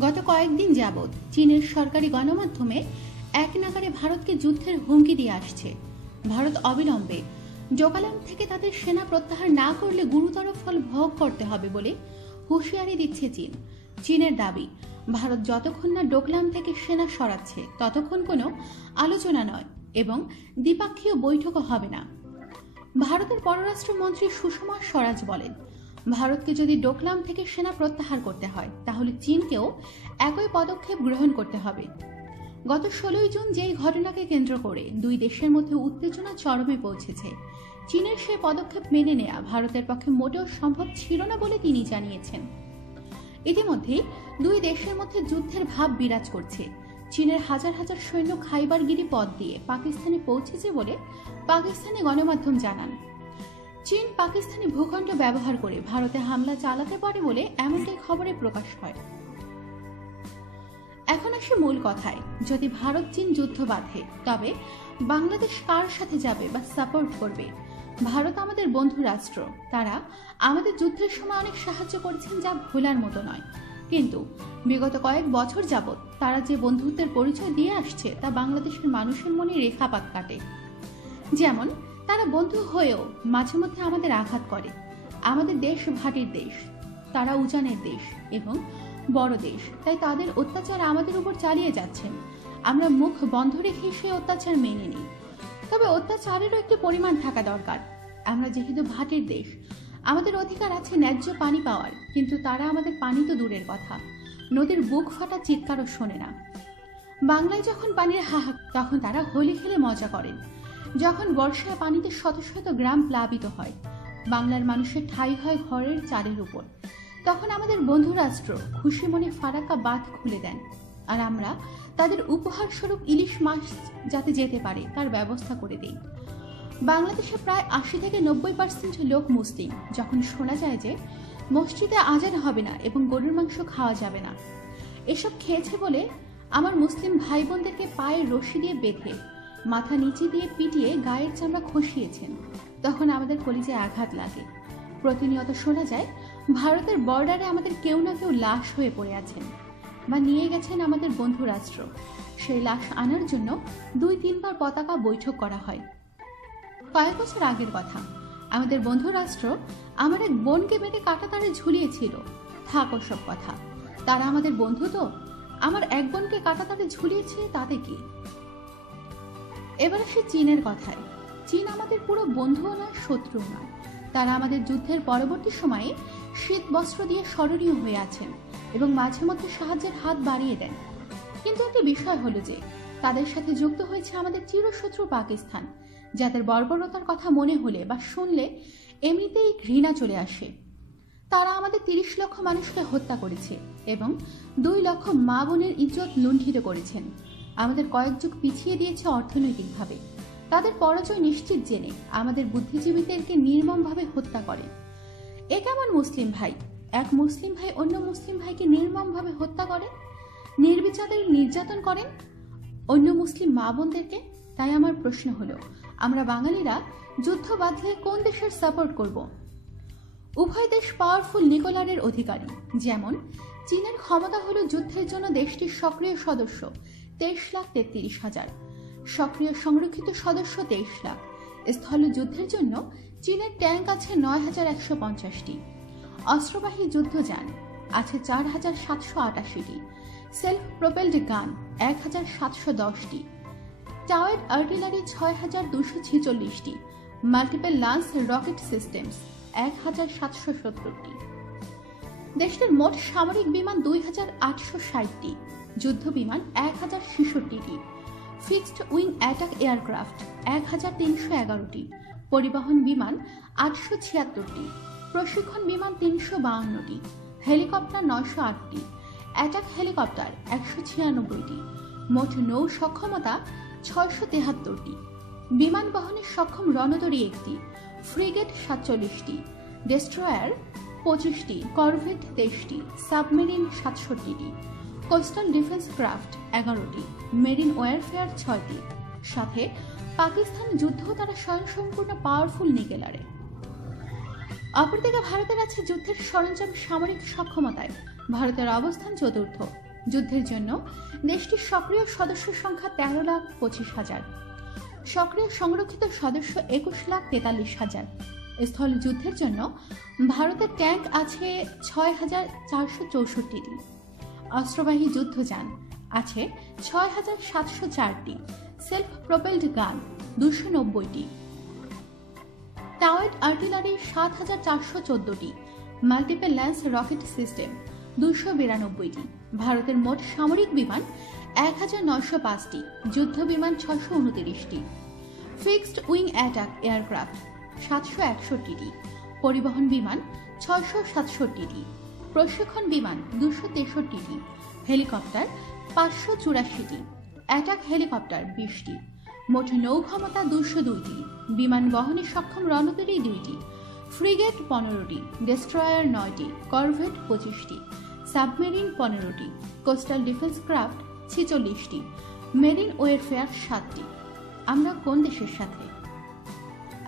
গত কয়েকদিন যাবৎ চীনের সরকারি গণমাধ্যমে এক নাগারে ভারতকে যুদ্ধের হুমকি দিয়ে আসছে। ভারত অবিলম্বে জোকালাম থেকে তাদের সেনা প্রত্যাহার না করলে গুরুতর ফল ভোগ করতে হবে বলে হুঁশিয়ারি দিচ্ছে চীন। চীনের দাবি, ভারত যতক্ষণ না ডোকলাম থেকে সেনা সরাচ্ছে, ততক্ষণ কোনো আলোচনা নয় এবং দ্বিপাক্ষীয় বৈঠকও হবে না। ভারতের পররাষ্ট্রমন্ত্রী সুষমা স্বরাজ বলেন ভারতকে যদি ডোকলাম থেকে সেনা প্রত্যাহার করতে হয়, তাহলে চীনকেও একই পদক্ষেপ গ্রহণ করতে হবে। গত ষোলোই জুন যেই ঘটনাকে কেন্দ্র করে দুই দেশের মধ্যে উত্তেজনা চরমে পৌঁছেছে, চীনের সে পদক্ষেপ মেনে নেয়া ভারতের পক্ষে মোটেও সম্ভব ছিল না বলে তিনি জানিয়েছেন। ইতিমধ্যে দুই দেশের মধ্যে যুদ্ধের ভাব বিরাজ করছে। চীনের হাজার হাজার সৈন্য খাইবারগিরি পথ দিয়ে পাকিস্তানে পৌঁছেছে বলে পাকিস্তানি গণমাধ্যম জানান। চীন পাকিস্তানি ভূখণ্ড ব্যবহার করে ভারতে হামলা চালাতে পারে বলে এমনটাই খবরে প্রকাশ হয়। এখন আসে মূল কথায়। যদি ভারত চীন যুদ্ধ বাঁধে, তবে বাংলাদেশ কার সাথে যাবে বা সাপোর্ট করবে? ভারত আমাদের বন্ধু রাষ্ট্র। তারা আমাদের যুদ্ধের সময় অনেক সাহায্য করেছেন যা ভোলার মতো নয়। কিন্তু বিগত কয়েক বছর যাবৎ তারা যে বন্ধুত্বের পরিচয় দিয়ে আসছে তা বাংলাদেশের মানুষের মনে রেখাপাত কাটে। যেমন তারা বন্ধু হয়েও মাঝে মধ্যে আমাদের আঘাত করে। আমাদের দেশ ভাটির দেশ, তারা উজানের দেশ এবং বড় দেশ। তাই তাদের অত্যাচার আমাদের উপর চালিয়ে যাচ্ছেন আমরা মুখ বন্ধ রেখে সেই অত্যাচার মেনে নিই। তবে অত্যাচারেরও একটি পরিমাণ থাকা দরকার। আমরা যেহেতু ভাটির দেশ, আমাদের অধিকার আছে ন্যায্য পানি পাওয়ার। কিন্তু তারা আমাদের পানি তো দূরের কথা। নদীর বুক ফাটা চিৎকারও শোনে না। বাংলায় যখন পানির হাহাক তখন তারা হোলি খেলে মজা করেন। যখন বর্ষায় পানিতে শত শত গ্রাম প্লাবিত হয়, বাংলার মানুষের ঠাই হয় ঘরের চালের উপর। তখন আমাদের বন্ধু রাষ্ট্র খুশি মনে ফারাক্কা বাঁধ খুলে দেন আর আমরা তাদের উপহার স্বরূপ ইলিশ মাছ যাতে যেতে পারে তার ব্যবস্থা করে দিই। বাংলাদেশে প্রায় আশি থেকে নব্বই পার্সেন্ট লোক মুসলিম। যখন শোনা যায় যে মসজিদে আজান হবে না এবং গরুর মাংস খাওয়া যাবে না, এসব খেয়েছে বলে আমার মুসলিম ভাই বোনদেরকে পায়ে রশি দিয়ে বেঁধে মাথা নিচে দিয়ে পিটিয়ে গায়ের চামড়া খসিয়েছেন। তখন আমাদের কলিজে আঘাত লাগে। প্রতিনিয়ত শোনা যায়, ভারতের বর্ডারে আমাদের কেউ না কেউ লাশ হয়ে পড়ে আছেন বা নিয়ে গেছেন আমাদের বন্ধু রাষ্ট্র সেই লাশ আনার জন্য দুই তিনবার পতাকা বৈঠক করা হয়। কয়েক বছর আগের কথা, আমাদের বন্ধু রাষ্ট্র আমার এক বোনকে মেরে কাটা তারে ঝুলিয়েছিল। থাক সব কথা। তারা আমাদের বন্ধু তো। আমার এক বোনকে কাটা তারে ঝুলিয়েছে, তাতে কি? এবার আসে চীনের কথায়। চীন আমাদের পুরো বন্ধুও নয় শত্রু নয়। তারা আমাদের যুদ্ধের পরবর্তী সময়ে শীত বস্ত্র দিয়ে স্মরণীয় হয়ে আছেন এবং মাঝে মধ্যে সাহায্যের হাত বাড়িয়ে দেন। কিন্তু একটি বিষয় হলো যে, তাদের সাথে যুক্ত হয়েছে আমাদের চিরশত্রু পাকিস্তান, যাদের বর্বরতার কথা মনে হলে বা শুনলে এমনিতেই ঘৃণা চলে আসে। তারা আমাদের তিরিশ লক্ষ মানুষকে হত্যা করেছে এবং দুই লক্ষ মা বোনের ইজ্জত লুণ্ঠিত করেছেন। আমাদের কয়েক যুগ পিছিয়ে দিয়েছে অর্থনৈতিকভাবে। তাদের পরাজয় নিশ্চিত জেনে আমাদের বুদ্ধিজীবীদেরকে নির্মমভাবে হত্যা করে। এ কেমন মুসলিম ভাই? এক মুসলিম ভাই অন্য মুসলিম ভাইকে নির্মমভাবে হত্যা করেন নির্বিচারের নির্যাতন করেন অন্য মুসলিম মা বোনদেরকে? তাই আমার প্রশ্ন হলো, আমরা বাঙালিরা যুদ্ধ বাঁধলে কোন দেশের সাপোর্ট করব? উভয় দেশ পাওয়ারফুল নিকোলারের অধিকারী, যেমন, চীনের ক্ষমতা হলো যুদ্ধের জন্য দেশটির সক্রিয় সদস্য। তেইশ লাখ তেত্রিশ হাজার। সক্রিয় সংরক্ষিত সদস্য তেইশ লাখ। স্থল যুদ্ধের জন্য চীনের ট্যাঙ্ক আছে নয় হাজার একশো পঞ্চাশটি। অস্ত্রবাহী যুদ্ধযান আছে চার হাজার সাতশো আটাশিটি। সেলফ প্রোপেলড গান এক হাজার সাতশো দশটি। টাওয়ার আর্টিলারি ছয় হাজার দুশো ছেচল্লিশটি। মাল্টিপল লান্স রকেট সিস্টেমস এক হাজার সাতশো সত্তরটি। দেশটির মোট সামরিক বিমান দুই হাজার আটশো ষাটটি। যুদ্ধ বিমান এক হাজার ছেষট্টিটি, ফিক্সড উইং অ্যাটাক এয়ারক্রাফট এক হাজার তিনশো এগারোটি, পরিবহন বিমান আটশো ছিয়াত্তরটি, প্রশিক্ষণ বিমান তিনশো বাউন্নটি হেলিকপ্টার নয়শো আটটি, অ্যাটাক হেলিকপ্টার একশো ছিয়ানব্বইটি, মোট নৌ সক্ষমতা ছয়শো তেহাত্তরটি, বিমান বহনের সক্ষম রণতরী একটি, ফ্রিগেট সাতচল্লিশটি, ডেস্ট্রয়ার পঁচিশটি, করভেট তেইশটি, সাবমেরিন সাতষট্টিটি কোস্টাল ডিফেন্স ক্রাফট এগারোটি, মেরিন ওয়ারফেয়ার ছয়টি। সাথে পাকিস্তান যুদ্ধ তারা স্বয়ংসম্পূর্ণ পাওয়ারফুল নিকেলারে। অপরদিকে ভারতের আছে যুদ্ধের সরঞ্জাম সামরিক সক্ষমতায়। ভারতের অবস্থান চতুর্থ। যুদ্ধের জন্য দেশটির সক্রিয় সদস্য সংখ্যা তেরো লাখ পঁচিশ হাজার। সক্রিয় সংরক্ষিত সদস্য একুশ লাখ তেতাল্লিশ হাজার। স্থল যুদ্ধের জন্য ভারতের ট্যাঙ্ক আছে ছয় হাজার চারশো চৌষট্টিটি। অস্ত্রবাহী যুদ্ধযান আছে ছয় হাজার সাতশো চারটি সেলফ প্রোপেলড গান দুশো নব্বইটি। টাওয়েড আর্টিলারি সাত হাজার চারশো চোদ্দটি। মাল্টিপল ল্যান্স রকেট সিস্টেম দুশো বিরানব্বইটি। ভারতের মোট সামরিক বিমান এক হাজার নয়শো পাঁচটি। যুদ্ধ বিমান ছশো উনতিরিশটি। ফিক্সড উইং অ্যাটাক এয়ারক্রাফট সাতশো একষট্টিটি। পরিবহন বিমান, ছয়শো সাতষট্টিটি। প্রশিক্ষণ বিমান দুশো তেষট্টিটি, হেলিকপ্টার পাঁচশো চুরাশিটি, অ্যাটাক হেলিকপ্টার বিশটি, মোট নৌক্ষমতা দুশো দুইটি, বিমান বহনে সক্ষম রণতরী দুইটি, ফ্রিগেট পনেরোটি, ডেস্ট্রয়ার নয়টি, করভেট পঁচিশটি, সাবমেরিন পনেরোটি, কোস্টাল ডিফেন্স ক্রাফট ছেচল্লিশটি, মেরিন ওয়েলফেয়ার সাতটি। আমরা কোন দেশের সাথে?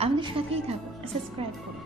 আমাদের সাথেই থাকুন, সাবস্ক্রাইব করুন।